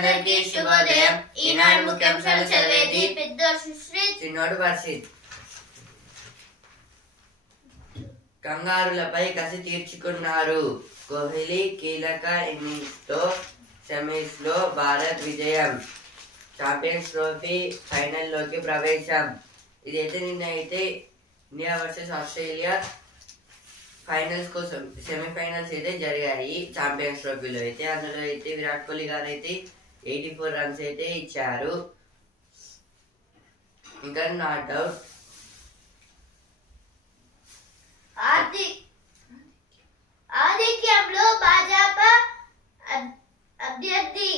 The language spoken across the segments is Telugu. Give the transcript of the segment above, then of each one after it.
ప్రేక్షకులందరికీ శుభోదయం. ఈనాడు ముఖ్యాంశాలు చదివేది పెద్దోడు సుశ్రీత్, చిన్నోడు వర్షిత్. కంగారులపై కసి తీర్చుకున్నారు కోహ్లీ. కీలక ఇన్నింగ్స్తో సెమీస్ లో భారత్ విజయం. ఛాంపియన్స్ ట్రోఫీ ఫైనల్లోకి ప్రవేశం. ఇదైతే నిన్న అయితే ఇండియా వర్సెస్ ఆస్ట్రేలియా ఫైనల్స్ కోసం సెమీఫైనల్స్ అయితే జరిగాయి. ఛాంపియన్స్ ట్రోఫీలో అయితే అందులో అయితే విరాట్ కోహ్లీ గారు అయితే 84 రన్స్ అయితే ఇచ్చారు. ఇంకా నాట్ అవుట్. ఆధిక్యంలో భాజపా అభ్యర్థి,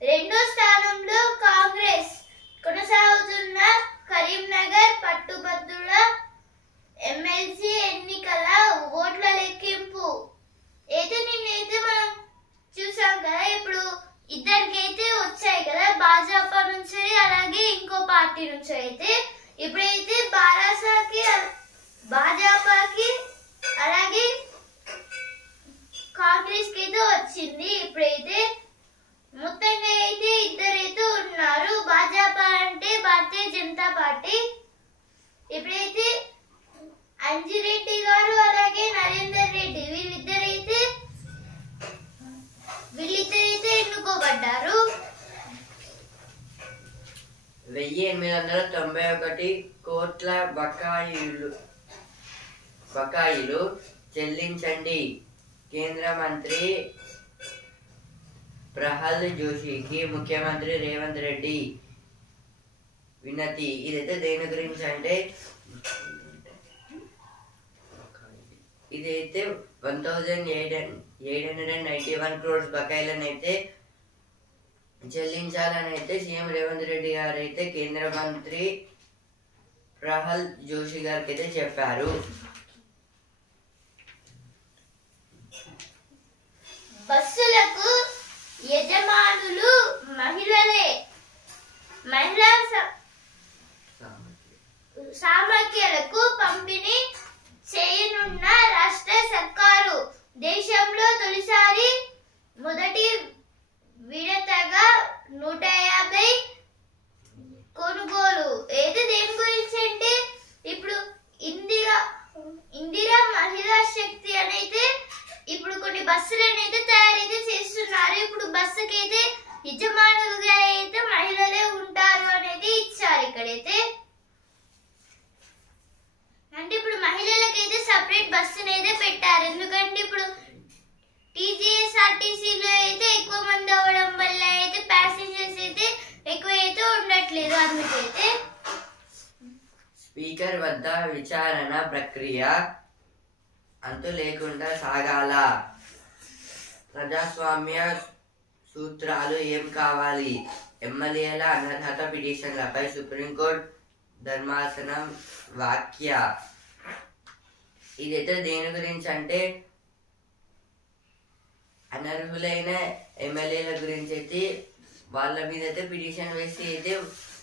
రెండో స్థానంలో కాంగ్రెస్ కొనసాగుతున్న కరీంనగర్ పట్టుభద్రుల ఎమ్మెల్సీ ఎన్నికల ఓట్ల లెక్కింపు అయితే నిన్నైతే మనం చూసాం కదా. ఇప్పుడు ఇద్దరికైతే వచ్చాయి కదా, భాజపా నుంచి అలాగే ఇంకో పార్టీ నుంచి. అయితే ఇప్పుడైతే భాజపాకి అలాగే కాంగ్రెస్ కి అయితే వచ్చింది. ఇప్పుడైతే మొత్తంగా అయితే ఇద్దరైతే ఉన్నారు. భాజపా అంటే భారతీయ జనతా పార్టీ. ఇప్పుడైతే అంజిరెడ్డి గారు అలాగే నరేందర్ రెడ్డి వీళ్ళిద్దరైతే ఎన్నుకోబడ్డారు. 1891 కోట్ల బకాయిలు చెల్లించండి. కేంద్ర మంత్రి ప్రహ్లాద్ జోషికి ముఖ్యమంత్రి రేవంత్ రెడ్డి వినతి. ఇదైతే దేని గురించి అంటే ఇదైతే 1891 crores బకాయిలను అయితే చెల్లించాలని అయితే సీఎం రేవంత్ రెడ్డి గారు అయితే కేంద్ర మంత్రి ప్రహ్లాద్ జోషి గారికి అయితే చెప్పారు. బస్సులకు యజమానులు మహిళలే. మహిళా సామగ్రులకు పంపిణీ చేయనున్న రాష్ట్ర సర్కారు. దేశంలో తొలిసారి మొదటి విడతగా 150 కొనుగోలు. అయితే దేని గురించి అంటే ఇప్పుడు ఇందిరా మహిళా శక్తి అనైతే ఇప్పుడు కొన్ని బస్సులను అయితే తయారైతే చేస్తున్నారు. ఇప్పుడు బస్సుకి అయితే యజమానులుగా అయితే మహిళలే ఉంటారు అనేది ఇచ్చారు. ఇక్కడైతే అంటే ఇప్పుడు మహిళలకైతే సపరేట్ బస్సును అయితే పెట్టారు. ఎందుకంటే ఇప్పుడు టీజీఎస్ఆర్టీసీలో అయితే ఎక్కువ మంది అవ్వడం వల్ల అయితే ప్యాసింజర్స్ అయితే ఎక్కువ అయితే ఉండట్లేదు. అందుకైతే స్పీకర్ వద్ద విచారణ ప్రక్రియ అంతు లేకుండా సాగాల. ప్రజాస్వామ్య సూత్రాలు ఏం కావాలి? ఎమ్మెల్యేల అనర్హత పిటిషన్లపై సుప్రీంకోర్టు ధర్మాసనం వ్యాఖ్య. ఇదైతే దేని గురించి అంటే అనర్హులైన ఎమ్మెల్యేల గురించి అయితే వాళ్ళ మీద అయితే పిటిషన్ వేసి అయితే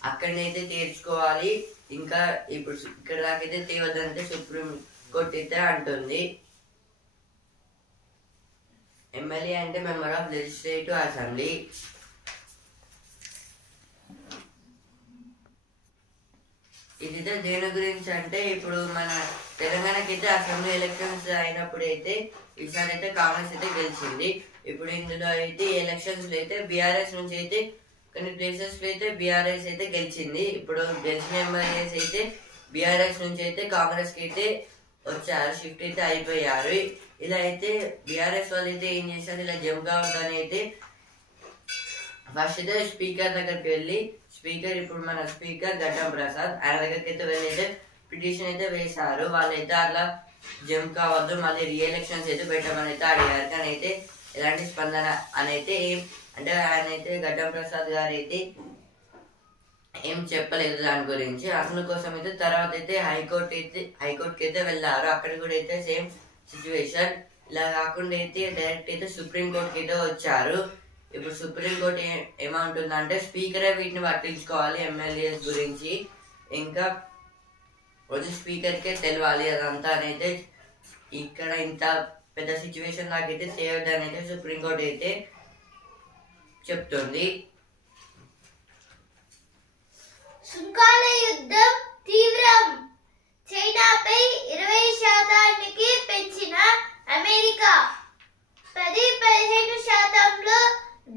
అక్కడనైతే తీర్చుకోవాలి. ఇంకా ఇప్పుడు ఇక్కడ దాకైతే తేవద్దంటే సుప్రీం కోర్టు అయితే అంటుంది. ఎమ్మెల్యే అంటే మెంబర్ ఆఫ్ లెజిస్లేటివ్ అసెంబ్లీ. ఇదైతే దేని గురించి అంటే ఇప్పుడు మన తెలంగాణకైతే అసెంబ్లీ ఎలక్షన్స్ అయినప్పుడు అయితే ఈసారి అయితే కాంగ్రెస్ అయితే గెలిచింది. ఇప్పుడు ఇందులో అయితే ఎలక్షన్స్ లో అయితే బీఆర్ఎస్ నుంచి అయితే కొన్ని ప్లేసెస్ లో అయితే బీఆర్ఎస్ అయితే గెలిచింది. ఇప్పుడు గెలిచిన ఎమ్మెల్యేస్ అయితే బీఆర్ఎస్ నుంచి అయితే కాంగ్రెస్ కి అయితే వచ్చారు, షిఫ్ట్ అయితే అయిపోయారు. ఇలా అయితే బీఆర్ఎస్ వాళ్ళు అయితే ఏం చేశారు, ఇలా జంప్ కావద్దని అయితే ఫస్ట్ అయితే స్పీకర్ దగ్గరికి వెళ్ళి స్పీకర్ ఇప్పుడు మన స్పీకర్ గడ్డం ప్రసాద్ ఆయన దగ్గరికి అయితే వెళ్ళి అయితే పిటిషన్ అయితే వేశారు. వాళ్ళైతే అట్లా జంప్ కావద్దు, మళ్ళీ రీఎలక్షన్స్ అయితే పెట్టమని అయితే అడిగారు. కానీ అయితే ఎలాంటి స్పందన అని అయితే అంటే ఆయన అయితే గడ్డం ప్రసాద్ గారు అయితే ఏం చెప్పలేదు దాని గురించి. అందుకోసం అయితే తర్వాత అయితే హైకోర్టుకి అయితే వెళ్ళారు. అక్కడ కూడా అయితే సేమ్ సిచ్యువేషన్. ఇలా కాకుండా అయితే డైరెక్ట్ అయితే సుప్రీం కోర్టుకి అయితే వచ్చారు. ఇప్పుడు సుప్రీం కోర్టు ఏమంటుందంటే స్పీకరే వీటిని పట్టించుకోవాలి ఎమ్మెల్యేస్ గురించి, ఇంకా వచ్చి స్పీకర్కే తెలియాలి అదంతా అనేది. ఇక్కడ ఇంత పెద్ద సిచ్యువేషన్ నాకైతే చేయొద్దని అయితే సుప్రీంకోర్టు అయితే చెప్తుంది. సుంకాల యుద్ధం తీవ్రం. చైనాపై 20% పెంచిన అమెరికా 10-15%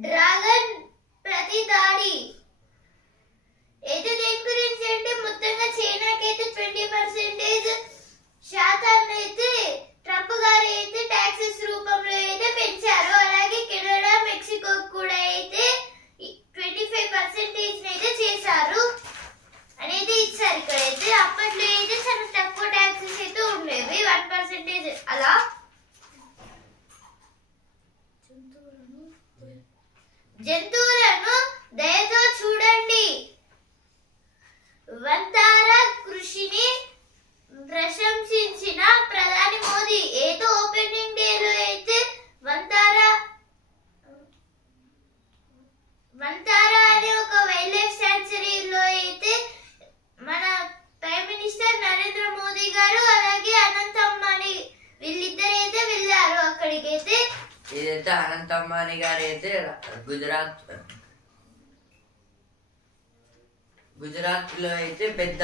డ్రాగన్ ప్రతి దాడి. అయితే దేని గురించి అంటే మొత్తంగా చైనాకి అయితే 20% శాతాన్ని అయితే ట్రంప్ గారు అయితే టాక్సెస్ రూపంలో అయితే పెంచారు. అలాగే కెనడా, మెక్సికో కూడా అయితే 25% అయితే చేశారు అనేది ఇచ్చారు. ఇక్కడైతే అప్పట్లో అయితే చాలా తక్కువ టాక్సెస్ అయితే ఉండేవి, 1% అలా. జంతువులను దయతో చూడండి. వంతారా కృషిని ప్రశంసించిన ప్రధాని మోదీ. ఏదో ఓపెనింగ్ డేలో అయితే వంతారా అనే ఒక వైల్డ్ లైఫ్ సాంక్చురీలో అయితే మన ప్రైమ్ మినిస్టర్ నరేంద్ర మోదీ గారు అలాగే అనంత అంబానీ వీళ్ళిద్దరు అయితే వెళ్ళారు అక్కడికైతే. ఇదైతే అనంత అంబానీ గారు అయితే గుజరాత్ లో అయితే పెద్ద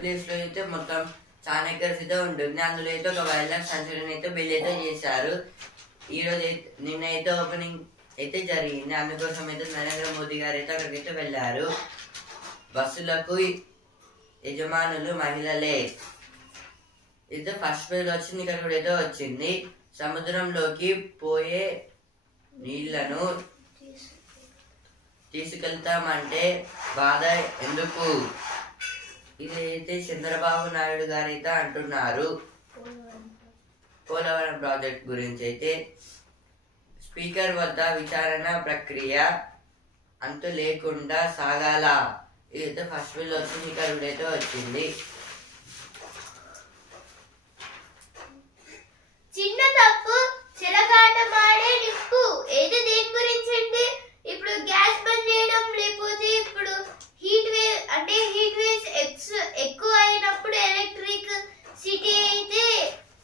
ప్లేస్ లో అయితే మొత్తం చాలా ఎకర్స్ అయితే ఉంటుంది. అందులో అయితే ఒక వైల్డ్ లైఫ్ సాంక్చురీని అయితే బిల్డ్ అయితే చేశారు. ఈ రోజు అయితే నిన్న అయితే ఓపెనింగ్ అయితే జరిగింది. అందుకోసం అయితే నరేంద్ర మోదీ గారు అయితే అక్కడికైతే వెళ్ళారు. బస్సులకు యజమానులు మహిళలే. అయితే ఫస్ట్ పేజ్ వచ్చింది, ఇక్కడ కూడా అయితే వచ్చింది. సముద్రంలోకి పోయే నీళ్లను తీసుకెళ్తామంటే బాధ ఎందుకు? ఇదైతే చంద్రబాబు నాయుడు గారు అయితే అంటున్నారు. పోలవరం ప్రాజెక్ట్ గురించి అయితే స్పీకర్ వద్ద విచారణ ప్రక్రియ అంతు లేకుండా సాగాల. ఇదైతే ఫస్ట్ బిల్ వచ్చింది, ఇక్కడ కూడా అయితే వచ్చింది. చిన్న తప్పు చెలగాటమాడే నిప్పు. ఏది దేని గురించి అంటే ఇప్పుడు గ్యాస్ బంద్ చేయడం, లేకపోతే ఇప్పుడు హీట్ వేవ్స్ ఎక్కువ అయినప్పుడు ఎలక్ట్రిక్ సిటీ అయితే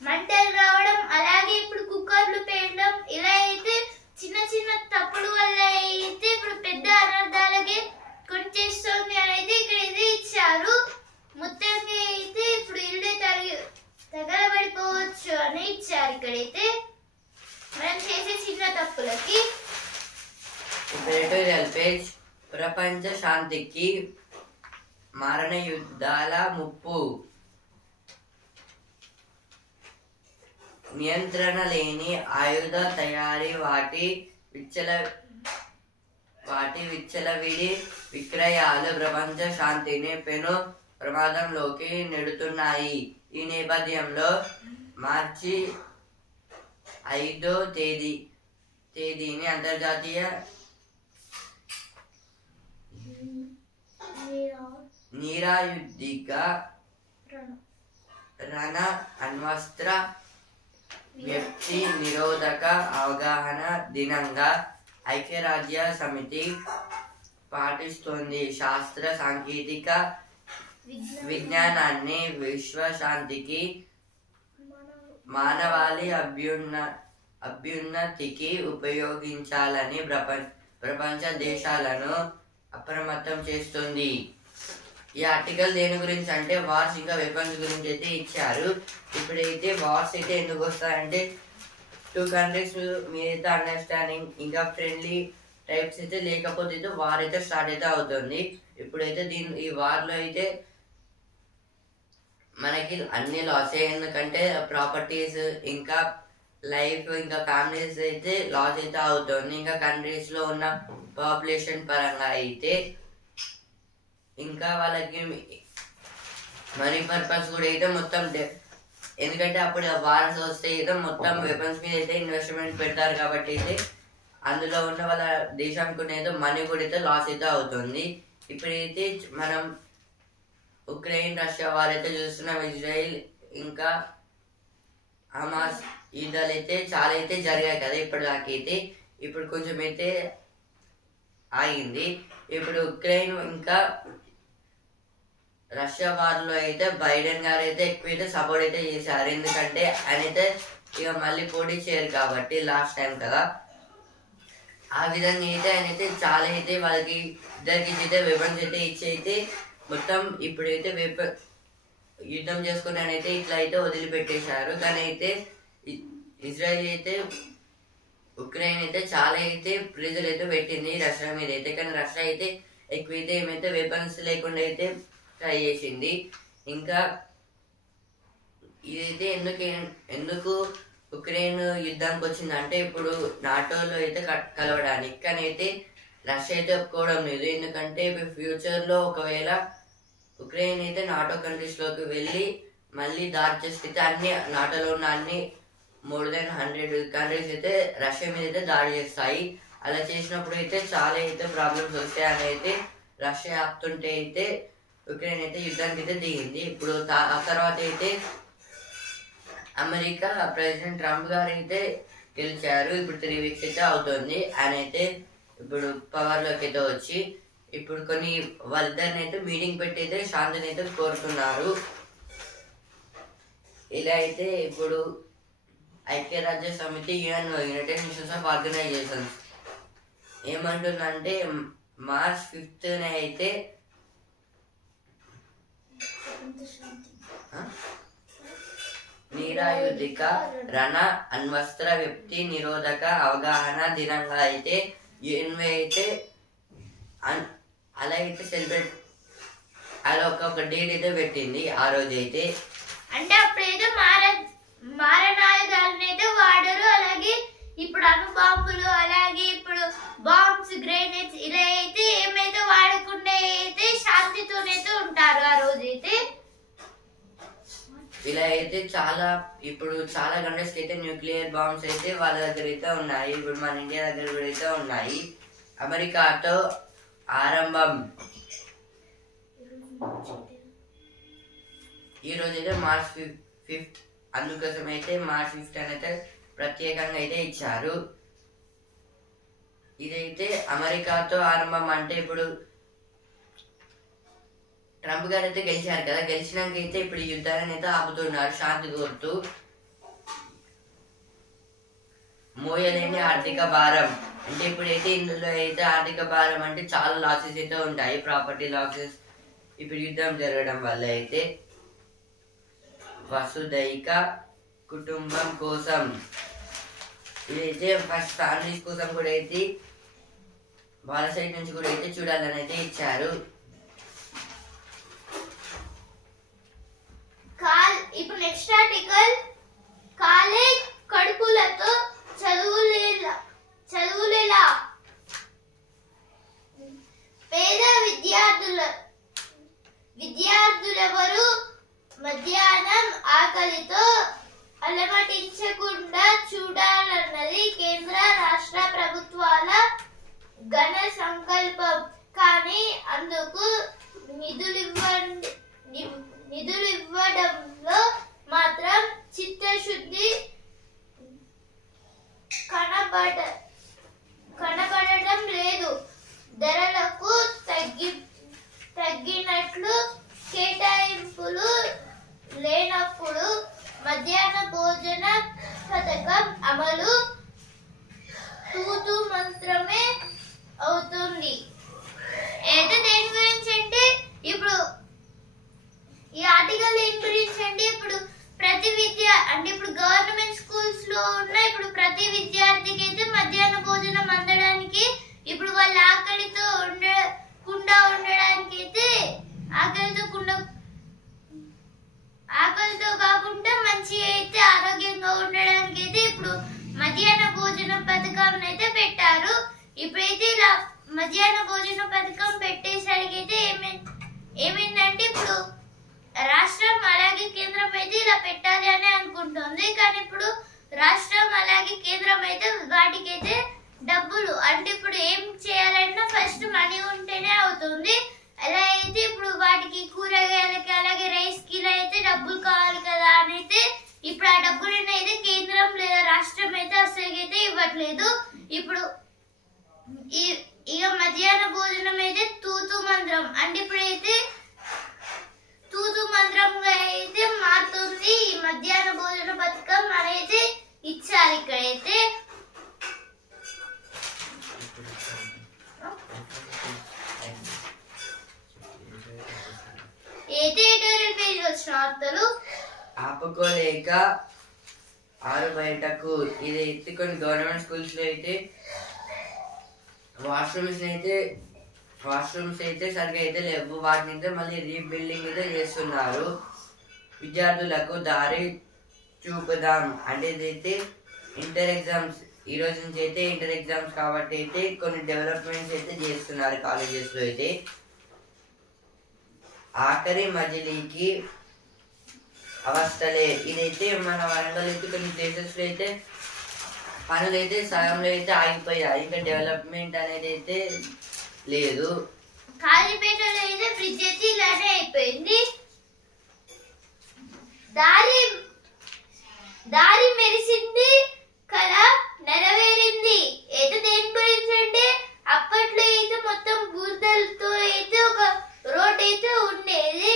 మంటలు రావడం, అలాగే ఇప్పుడు కుక్కర్లు పేయడం, ఇలా అయితే చిన్న చిన్న తప్పుల వల్ల అయితే ఇప్పుడు పెద్ద అనర్థాలకే కొని చేస్తుంది అనేది ఇక్కడ ఇది ఇచ్చారు. మొత్తంగా అయితే ఇప్పుడు ఇల్లు తగలబడిపోవచ్చు అని ఇచ్చారు ఇక్కడైతే మనం చేసే చిన్న తప్పులకి. పేజ్ ప్రపంచ శాంతికి మారణ యుద్ధాల ముప్పు. నియంత్రణ లేని ఆయుధ తయారీ వాటి విచ్చలవిడి విక్రయాలు ప్రపంచ శాంతిని పెను ప్రమాదంలోకి నెడుతున్నాయి. ఈ నేపథ్యంలో మార్చి 5వ తేదీని అంతర్జాతీయ నిరాయుధిక రణ అణ్వస్త్ర వ్యక్తి నిరోధక అవగాహన దినంగా ఐక్యరాజ్య సమితి పాటిస్తోంది. శాస్త్ర సాంకేతిక విజ్ఞానాన్ని విశ్వశాంతికి, మానవాళి అభ్యున్నతికి ఉపయోగించాలని ప్రపంచ దేశాలను అప్రమత్తం చేస్తుంది. ఈ ఆర్టికల్ దేని గురించి అంటే వార్స్ ఇంకా వెపన్స్ గురించి అయితే ఇచ్చారు. ఇప్పుడైతే వార్స్ అయితే ఎందుకు వస్తాయంటే 2 కంట్రీస్ మీదైతే అండర్స్టాండింగ్ ఇంకా ఫ్రెండ్లీ టైప్స్ అయితే లేకపోతే అయితే వార్ అయితే స్టార్ట్ అయితే అవుతుంది. ఇప్పుడైతే ఈ వార్ లో అయితే మనకి అన్ని లాస్, ఎందుకంటే ప్రాపర్టీస్ ఇంకా లైఫ్ ఇంకా ఫ్యామిలీస్ అయితే లాస్ అయితే అవుతుంది. ఇంకా కంట్రీస్ లో ఉన్న పాపులేషన్ పరంగా అయితే ఇంకా వాళ్ళకి మనీ పర్పస్ కూడా అయితే మొత్తం, ఎందుకంటే అప్పుడు వార్స్ వస్తే అయితే మొత్తం వెపన్స్ మీద అయితే ఇన్వెస్ట్మెంట్ పెడతారు కాబట్టి అయితే అందులో ఉన్న వాళ్ళ దేశానికి అయితే మనీ కూడా అయితే లాస్ అయితే అవుతుంది. ఇప్పుడైతే మనం ఉక్రెయిన్ రష్యా వార్ అయితే చూస్తున్నాం. ఇజ్రాయిల్ ఇంకా హమాస్ యుద్ధాలు అయితే చాలా అయితే జరిగాయి కదా ఇప్పటిదాకైతే. ఇప్పుడు కొంచెం అయితే ఆగింది. ఇప్పుడు ఉక్రెయిన్ ఇంకా రష్యా వార్ లో అయితే బైడెన్ గారు అయితే ఎక్కువైతే సపోర్ట్ అయితే చేశారు. ఎందుకంటే ఆయన అయితే ఇక మళ్ళీ పోటీ చేయరు కాబట్టి లాస్ట్ టైం కదా. ఆ విధంగా అయితే ఆయన అయితే చాలా అయితే వాళ్ళకి ఇద్దరికి అయితే వెపన్స్ అయితే ఇచ్చి అయితే మొత్తం ఇప్పుడైతే యుద్ధం చేసుకుని అయితే ఇట్లా అయితే వదిలిపెట్టేశారు. కానీ అయితే ఇజ్రాయెల్ అయితే ఉక్రెయిన్ అయితే చాలా అయితే ప్రెజర్ అయితే పెట్టింది రష్యా మీద అయితే. కానీ రష్యా అయితే ఎక్కువ అయితే ఏమైతే వెపన్స్ లేకుండా అయితే ట్రై చేసింది. ఇంకా ఇదైతే ఎందుకు ఉక్రెయిన్ యుద్ధానికి వచ్చింది అంటే ఇప్పుడు నాటోలో అయితే కలవడానికి. కానీ అయితే రష్యా అయితే ఒప్పుకోవడం లేదు. ఎందుకంటే ఇప్పుడు ఫ్యూచర్ లో ఒకవేళ ఉక్రెయిన్ అయితే నాటో కంట్రీస్ లోకి వెళ్ళి మళ్ళీ దాడి చేస్తే అన్ని నాటోలో ఉన్న అన్ని more than 100 కంట్రీస్ అయితే రష్యా మీద అయితే దాడి చేస్తాయి. అలా చేసినప్పుడు అయితే చాలా అయితే ప్రాబ్లమ్స్ వస్తాయి అని అయితే రష్యా ఆపుతుంటే అయితే ఉక్రెయిన్ అయితే యుద్ధానికి అయితే దిగింది. ఇప్పుడు ఆ తర్వాత అయితే అమెరికా ప్రెసిడెంట్ ట్రంప్ గారు అయితే గెలిచారు. ఇప్పుడు 3 వీక్స్ అయితే అవుతుంది. ఆయన అయితే ఇప్పుడు పవర్ లోకి అయితే వచ్చి ఇప్పుడు కొన్ని వాళ్ళిద్దరిని అయితే మీటింగ్ పెట్టి అయితే శాంతిని అయితే కోరుతున్నారు. ఇలా అయితే ఇప్పుడు ఐక్యరాజ్య సమితి యునైటెడ్ నేషన్స్ ఆఫ్ ఆర్గనైజేషన్స్ ఏమంటుందంటే మార్చ్ 5th అయితే నిరాయుధిక రణ అణ్వస్త్ర వ్యక్తి నిరోధక అవగాహన దినంగా అయితే యుఎన్వే అయితే అలా అయితే సెలబ్రేట్ అలా ఒక డేట్ అయితే పెట్టింది. ఆ రోజు అయితే అంటే అప్పుడైతే మారణాయుధాలను అయితే వాడరు. అలాగే ఇప్పుడు అణుబాంబులు అలాగే ఇప్పుడు బాంబ్స్ గ్రెనేడ్స్ ఇలా అయితే ఏమైతే వాడకుండా అయితే శాంతితోనైతే ఉంటారు ఆ రోజైతే. ఇలా అయితే ఇప్పుడు చాలా కంట్రీస్ అయితే న్యూక్లియర్ బాంబ్స్ అయితే వాళ్ళ దగ్గర అయితే ఉన్నాయి. ఇప్పుడు మన ఇండియా దగ్గర కూడా అయితే ఉన్నాయి. అమెరికాతో ఆరంభం ఈ రోజు అయితే మార్చ్ 5th. అందుకోసం అయితే మార్చ్ 5th అయితే ప్రత్యేకంగా అయితే ఇచ్చారు. ఇదైతే అమెరికాతో ఆరంభం అంటే ఇప్పుడు ట్రంప్ గారు అయితే గెలిచారు కదా, గెలిచినాక అయితే ఇప్పుడు యుద్ధాన్ని అయితే ఆపుతున్నారు శాంతి కోరుతూ. మోయలేని ఆర్థిక భారం అంటే ఇప్పుడైతే ఇందులో అయితే ఆర్థిక భారం అంటే చాలా లాసెస్ అయితే ఉంటాయి, ప్రాపర్టీ లాసెస్ ఇప్పుడు యుద్ధం జరగడం వల్ల అయితే. వసుదైక కుటుంబం కోసం ఇదైతే ఫస్ట్ ఫ్యామిలీస్ కోసం కూడా అయితే వాళ్ళ సైడ్ నుంచి కూడా అయితే చూడాలని అయితే ఇచ్చారు. ఇప్పుడు నెక్స్ట్ ఆర్టికల్ కాలే కడుపులతో చదువులేలా పేద విద్యార్థులెవరు మధ్యాహ్నం ఆకలితో అలమటించకుండా చూడాలన్నది కేంద్ర రాష్ట్ర ప్రభుత్వాల ఘన సంకల్పం. కానీ అందుకు నిధులివ్వడంలో మాత్రం చిత్తశుద్ధి కనబడటం లేదు. ధరలకు తగ్గినట్లు కేటాయింపులు లేనప్పుడు మధ్యాహ్న భోజన పథకం అమలు తూతు మంత్రమే అవుతుంది. అయితే దేని గురించి అంటే ఇప్పుడు ఈ ఆర్టికల్ దేని గురించి అంటే ఇప్పుడు ప్రతి అంటే ఇప్పుడు గవర్నమెంట్ స్కూల్స్ లో ఉన్న ఇప్పుడు ప్రతి విద్యార్థికి అయితే మధ్యాహ్న భోజనం అందడానికి ఇప్పుడు వాళ్ళ ఆకలితో ఉండడానికి అయితే ఆకలితో కాకుండా మంచిగా అయితే ఆరోగ్యంగా ఉండడానికి అయితే ఇప్పుడు మధ్యాహ్న భోజన పథకం అయితే పెట్టారు. ఇప్పుడైతే ఇలా మధ్యాహ్న భోజన పథకం పెట్టేసరికి అయితే ఏమైందంటే ఇప్పుడు రాష్ట్రం అలాగే కేంద్రం అయితే ఇలా పెట్టాలి అని అనుకుంటుంది. కానీ ఇప్పుడు రాష్ట్రం అలాగే కేంద్రం అయితే వాటికైతే డబ్బులు అంటే ఇప్పుడు ఏం చేయాలన్నా ఫస్ట్ మనీ ఉంటేనే అవుతుంది. అలా అయితే ఇప్పుడు వాటికి కూరగాయలకి అలాగే రైస్ కి ఇలా అయితే డబ్బులు కావాలి కదా అని అయితే ఇప్పుడు ఆ డబ్బులను అయితే కేంద్రం లేదా రాష్ట్రం అయితే అసలుకైతే ఇవ్వట్లేదు. ఇప్పుడు ఇక మధ్యాహ్న భోజనం అయితే తూతు మంత్రం అంటే ఇప్పుడైతే తూతు మంత్రంగా అయితే మారుతుంది. ఈ మధ్యాహ్న భోజన పథకం అనేది ఇచ్చారు. ఇక్కడైతే వచ్చిన వార్తలు. ఆపుకోలేక ఆరు బయటకు. ఇది అయితే కొన్ని గవర్నమెంట్ స్కూల్స్ లో అయితే వాష్రూమ్స్ అయితే సరిగా అయితే లేవు. వాటిని అయితే మళ్ళీ రీబిల్డింగ్ అయితే చేస్తున్నారు. విద్యార్థులకు దారి చూపుదాం అంటే ఇదైతే ఇంటర్ ఎగ్జామ్స్ ఈ రోజు నుంచి అయితే ఇంటర్ ఎగ్జామ్స్ కాబట్టి అయితే కొన్ని డెవలప్మెంట్స్ అయితే చేస్తున్నారు కాలేజెస్ లో అయితే. ఆఖరి మజిలీకి అవస్థలే. ఇదైతే మన వరంగల్ అయితే కొన్ని ప్లేసెస్ లో అయితే పనులు అయితే సగంలో అయితే ఆగిపోయాయి. ఇంకా డెవలప్మెంట్ అనేది అయితే లేదు. కాజీపేటలో అయితే బ్రిడ్జ్ అయితే ఇలానే అయిపోయింది. దారి మెరిసింది, కళ నెరవేరింది. అయితే దేని గురించి అంటే అప్పట్లో అయితే మొత్తం బూర్దలతో అయితే ఒక రోడ్ అయితే ఉండేది,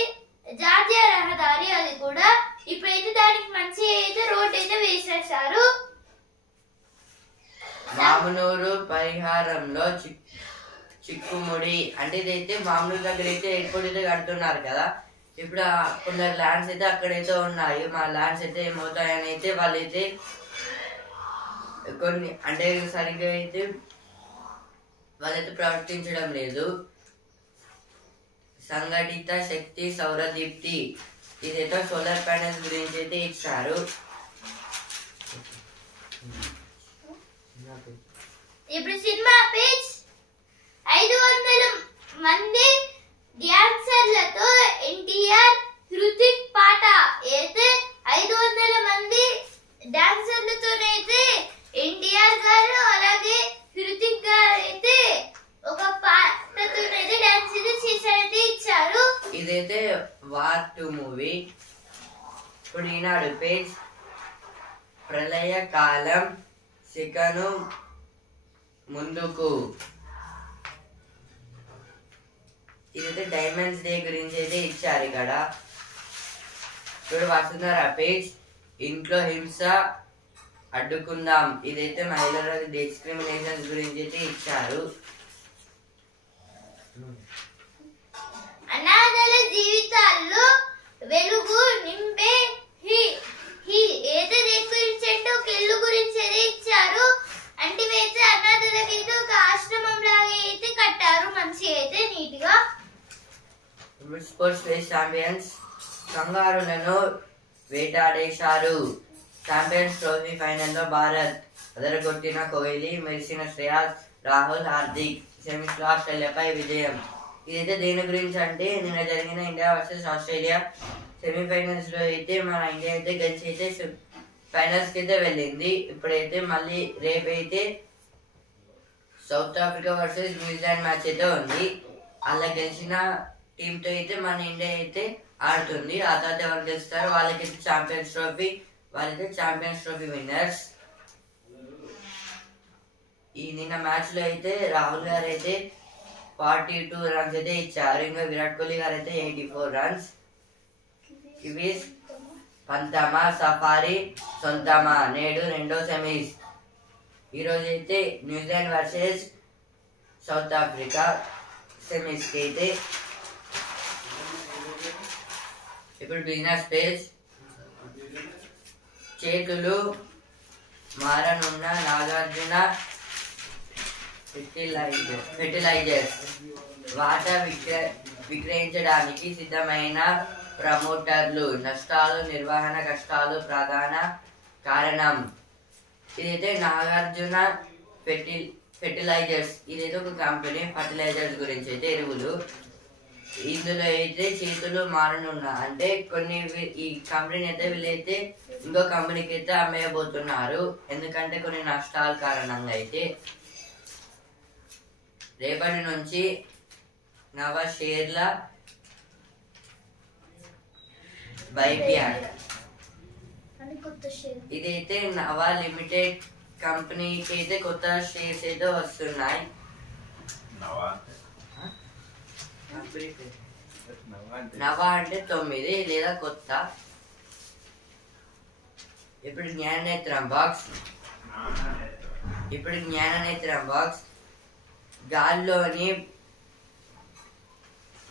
జాతీయ రహదారి. అది కూడా ఇప్పుడైతే దానికి మంచి అయితే రోడ్ అయితే వేసేసారు. మామునూరు పరిహారంలో చిక్కుముడి అంటే ఇదైతే మామూలు దగ్గర అయితే ఎయిర్పోర్ట్ అయితే కడుతున్నారు కదా. ఇప్పుడు కొందరు ల్యాండ్స్ అయితే అక్కడైతే ఉన్నాయి. మా ల్యాండ్స్ అయితే ఏమవుతాయని అయితే వాళ్ళైతే కొన్ని అంటే సరిగ్గా అయితే వాళ్ళైతే ప్రవర్తించడం లేదు. సంఘటిత శక్తి సౌర దీప్తి ఇదైతే సోలార్ ప్యానెల్స్ గురించి అయితే ఇచ్చారు. ఇప్పుడు సినిమా పేజ్ 500 మంది డాన్సర్లతో ఎన్టీఆర్ హృతిక్ పాట. అయితే 500 మంది డాన్సర్లతోనైతే ఎన్టీఆర్ గారు అలాగే హృతిక్ గారు అయితే ఒక పాటతోనైతే డాన్స్ అయితే చేసారైతే ఇచ్చారు. ఇదైతే వార్ 2 మూవీ. ఇప్పుడు ఈనాడు పేజ్ ప్రళయ కాలం శిఖను ముందుకు. ఇదైతే డైమండ్స్ డే గురించి అయితే ఇచ్చారు ఇక్కడ. ఇప్పుడు వస్తున్నారు ఆ పేజ్ ఇంట్లో హింస అడ్డుకుందాం. ఇదైతే మహిళల డిస్క్రిమినేషన్స్ గురించి అయితే ఇచ్చారు. అనాథల జీవితాల్లో వెలుగు నింపే ఏదో దేని గురించి అంటే ఒక ఇల్లు గురించి అయితే ఇచ్చారు. అంటే అయితే అనాథలకి అయితే ఒక ఆశ్రమం లాగా అయితే కట్టారు, మంచిగా అయితే నీట్ గా. స్పోర్ట్స్ రేస్ ఛాంపియన్స్ కంగారులను వేటాడేశారు. ఛాంపియన్స్ ట్రోఫీ ఫైనల్ లో భారత్ అదరగొట్టిన కోహ్లీ, మెరిసిన శ్రేయాస్, రాహుల్, హార్దిక్. సెమీస్ లో ఆస్ట్రేలియాపై విజయం. ఇదైతే దేని గురించి అంటే నిన్న జరిగిన ఇండియా వర్సెస్ ఆస్ట్రేలియా సెమీఫైనల్స్ లో అయితే మన ఇండియా అయితే గెలిచి అయితే ఫైనల్స్ కి అయితే వెళ్ళింది. ఇప్పుడైతే మళ్ళీ రేపైతే South Africa versus New Zealand match అయితే ఉంది. అలా గెలిచిన టీమ్ తో అయితే మన ఇండియా అయితే ఆడుతుంది. ఆ తర్వాత ఎవరు గెలుస్తారు వాళ్ళకైతే ఛాంపియన్స్ ట్రోఫీ, వాళ్ళైతే ఛాంపియన్స్ ట్రోఫీ విన్నర్స్. ఈ నిన్న మ్యాచ్ లో అయితే రాహుల్ గారు అయితే 42 రన్స్ అయితే ఇచ్చారు. ఇంకా విరాట్ కోహ్లీ గారు అయితే 84 రన్స్. ఇవి పంతమా సఫారీ సొంతమా నేడు రెండో సెమీస్. ఈరోజు అయితే New Zealand versus south Africa semis కి అయితే. ఇప్పుడు బిజినెస్ పేజ్ చేతులు మారనున్న నాగార్జున ఫెర్టిలైజర్స్ వాటా విక్రయించడానికి సిద్ధమైన ప్రమోటర్లు. నష్టాలు నిర్వహణ కష్టాలు ప్రధాన కారణం. ఇదైతే నాగార్జున ఫెర్టిలైజర్స్ ఇదైతే ఒక కంపెనీ ఫర్టిలైజర్స్ గురించి అయితే ఎరువులు. ఇందులో అయితే చేతులు మారనున్నా అంటే కొన్ని ఈ కంపెనీ అయితే వీళ్ళైతే ఇంకో కంపెనీకి అయితే అమ్మేయబోతున్నారు. ఎందుకంటే కొన్ని నష్టాల కారణంగా అయితే. రేపటి నుంచి నవ షేర్ల బైబ్యాక్. ఇదైతే నవ లిమిటెడ్ కంపెనీకి అయితే కొత్త షేర్స్ అయితే వస్తున్నాయి. నవ అంటే 9 లేదా కొత్త. ఇప్పుడు జ్ఞాననేత్రం బాక్స్ గాల్లోని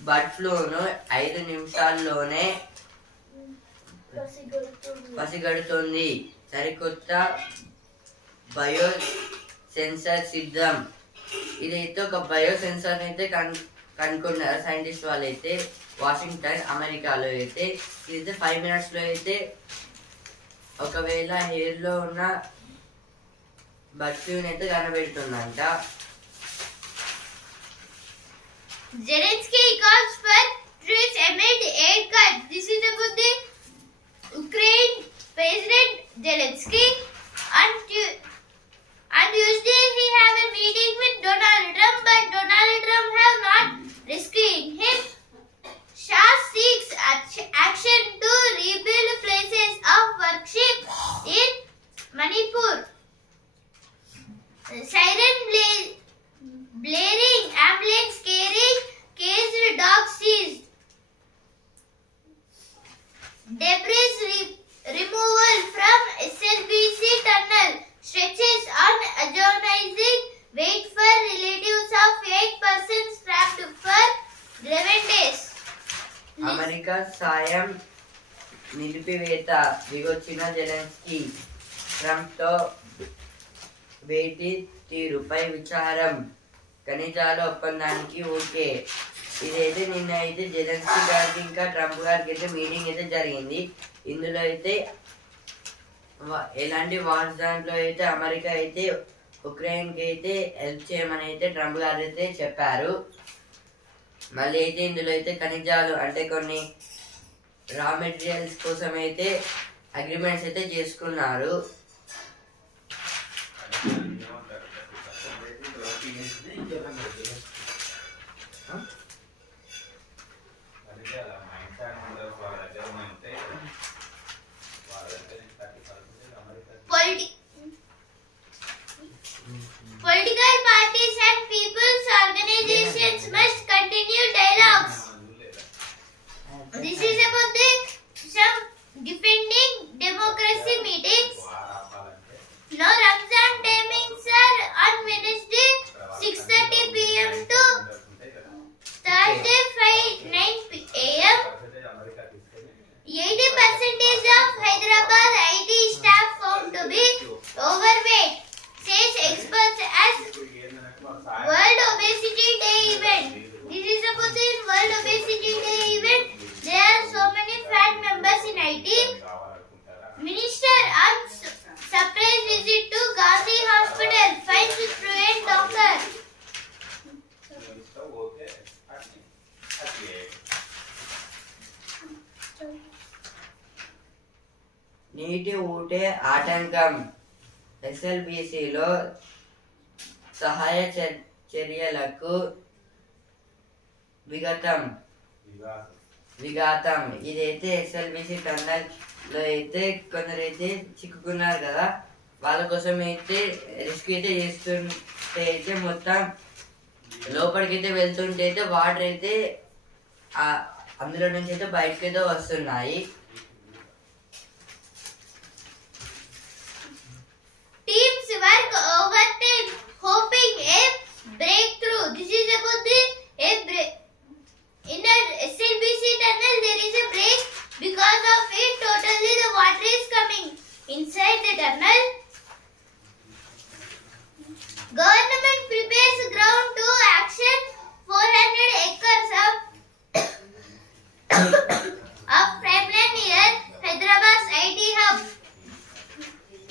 బర్డ్ ఫ్లూను 5 నిమిషాల్లోనే పసిగడుతోంది. సరికొత్త బయో సెన్సార్ సిద్ధం. ఇదైతే ఒక బయో సెన్సార్ అయితే కనుక్కున్నారు సైంటిస్ట్ వాళ్ళు అయితే వాషింగ్టన్ అమెరికాలో అయితే. ఇదైతే 5 minutes లో అయితే ఒకవేళ హెయిర్ లో ఉన్న బక్టీరియా అయితే కనబెడుతుందంట. Zelensky calls for truce amid aid cut. This is about the Ukraine President Zelensky. On Tuesday, he had a meeting with Donald Trump, but Donald Trump have not rescued him. Shah seeks action to rebuild places of worship in Manipur. Siren blaring, ambulance carrying caged dog seized. Debris removal from SLBC tunnel stretches on agonizing wait for relatives of 8 persons trapped for 11 days. America సాయం నిలిపివేత దిగొచ్చిన జెలెన్స్కీ. ట్రంప్ తో భేటీ తీరుపై విచారం. ఖనిజాల ఒప్పందానికి ఓకే. ఇదైతే నిన్న అయితే జెలెన్స్కీ గారికి ఇంకా ట్రంప్ గారికి అయితే మీటింగ్ అయితే జరిగింది. ఇందులో అయితే ఎలాంటి వార్స్ దాంట్లో అయితే అమెరికా అయితే ఉక్రెయిన్ కి అయితే హెల్ప్ చేయమని అయితే ట్రంప్ గారు అయితే చెప్పారు. మళ్ళీ అయితే ఇందులో అయితే ఖనిజాలు అంటే కొన్ని రా మెటీరియల్స్ కోసం అయితే అగ్రిమెంట్స్ అయితే చేసుకున్నారు. Political parties and people's organizations must continue dialogues. This is about the some defending democracy meetings. No Ramzan timings are on Wednesday 6:30 p.m. to Thursday 9 a.m. 80% of Hyderabad IT staff found to be overweight, says experts as World Obesity Day event. This is about the World Obesity Day event. There are so many fat members in IT. Minister on surprise visit to Gandhi Hospital finds truant doctor. నీటి ఊటే ఆటంకం. ఎస్ఎల్బిసిలో సహాయ చర్యలకు విఘాతం. ఇదైతే ఎస్ఎల్బిసి టన్నల్ లో అయితే కొందరైతే చిక్కుకున్నారు కదా, వాళ్ళ కోసం అయితే రెస్క్యూ అయితే చేస్తుంటే అయితే మొత్తం లోపలికైతే వెళ్తుంటే అయితే వాటర్ అయితే అందులో నుంచి అయితే బయటకైతే వస్తున్నాయి. Teams work overtime hoping a breakthrough. This is about the in a SLBC tunnel there is a break. Because of it, totally the water is coming inside the tunnel. Government prepares ground to action 400 acres of farmland near Hyderabad's IT hub.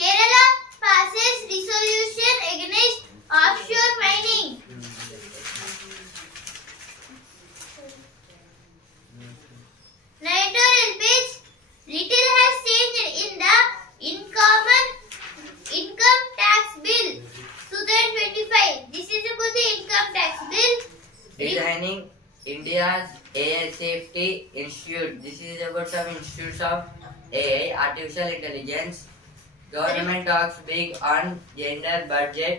Kerala passes resolution against offshore mining. Editorial page. Little has changed in the income tax bill 2025. This is about the income tax bill. Designing India's AI Safety Institute. This is about some institutes of AI, artificial intelligence. Government talks big on gender budget,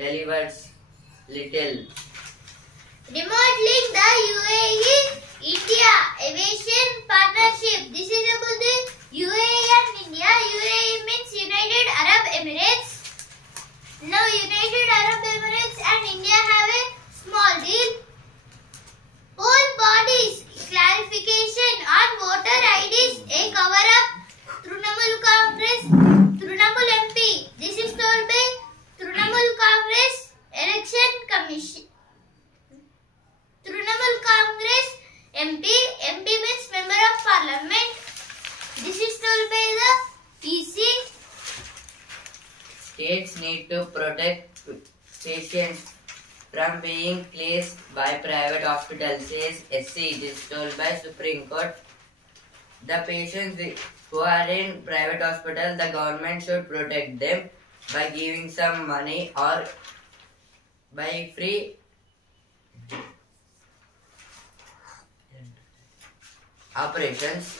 delivers little. Remodeling the UAE India Aviation Partnership. This is about the UAE and India. UAE means United Arab Emirates. Now United Arab Emirates and India have a small deal. All bodies clarification on voter IDs. A cover Commission. Trinamool Congress MP. MP means Member of Parliament. This is told by the EC. States need to protect patients from being placed by private hospitals, says SC. It is told by Supreme Court. The patients who are in private hospital, the government should protect them by giving some money or by free operations,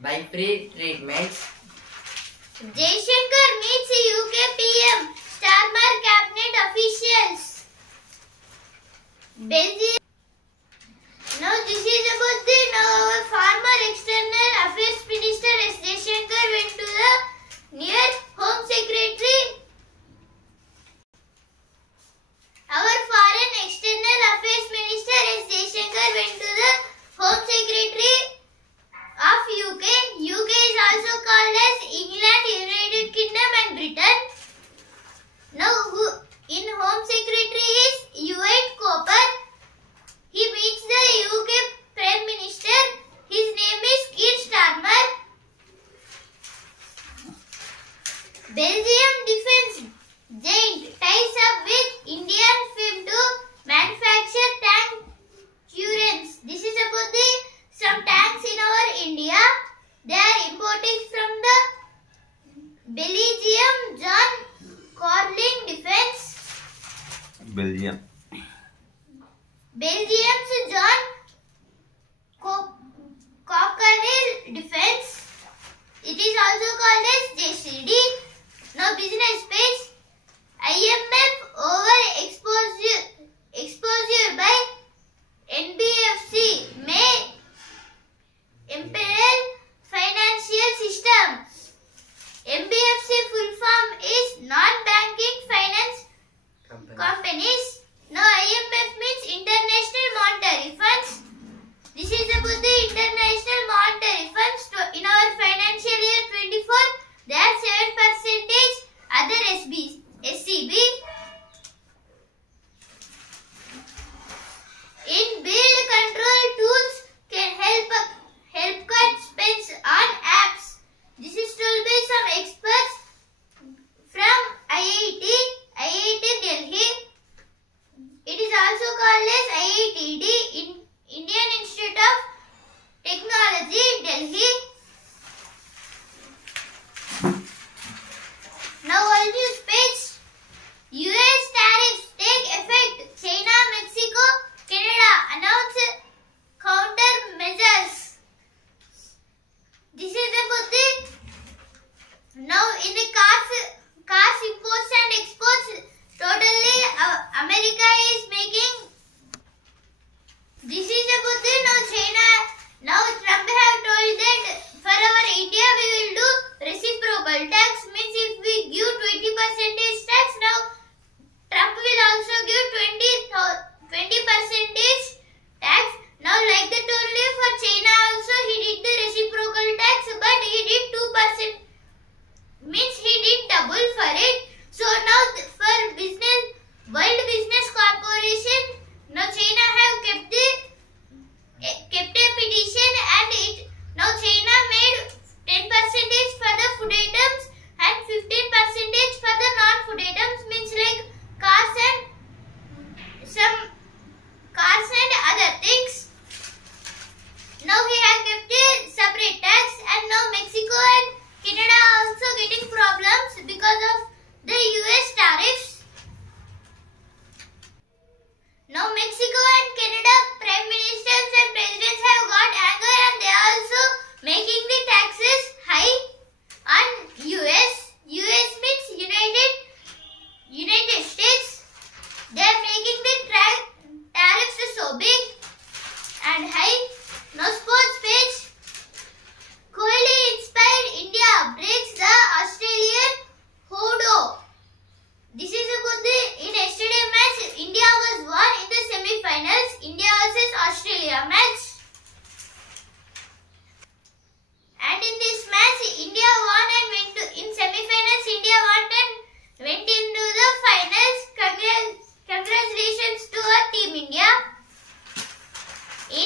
by free treatments. Jaishankar meets UK PM, Starmer cabinet officials. Belgium. Now this is about the our former external affairs minister S. Jaishankar went to the near Home Secretary. Our foreign external affairs minister S. Jaishankar went to the Home Secretary of UK. UK is also called as England, United Kingdom and Britain. Now who in Home Secretary is Ewan Cooper. He meets the UK Prime Minister. His name is Keir Starmer. Belgium defense giant ties up with Indian firm to manufacture tank turrets. This is about the some tanks in our India. They are importing from the Belgium John Carling Defense. Belgium's John Cockerill Defense. It is also called as JCD. Now business page. IMF over exposure by NBFC may imperil financial system. NBFC full form is non-banking finance companies. Now IMF means International Monetary Funds. This is about the International Monetary Funds. In our financial year 24, there are 7% other SCB. In build control tools can help cut spends on apps. This is told by some experts from IIT Delhi. It is also called as IITD, Indian Institute of Technology, Delhi. Now all news page.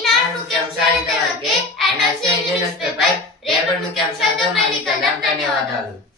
ఈనాడు ముఖ్యాంశాలు ఇంతవరకే. అండ్ ఆల్సో న్యూస్ పేపర్ రేపటి ముఖ్యాంశాలతో మళ్ళీ కలుద్దాం. ధన్యవాదాలు.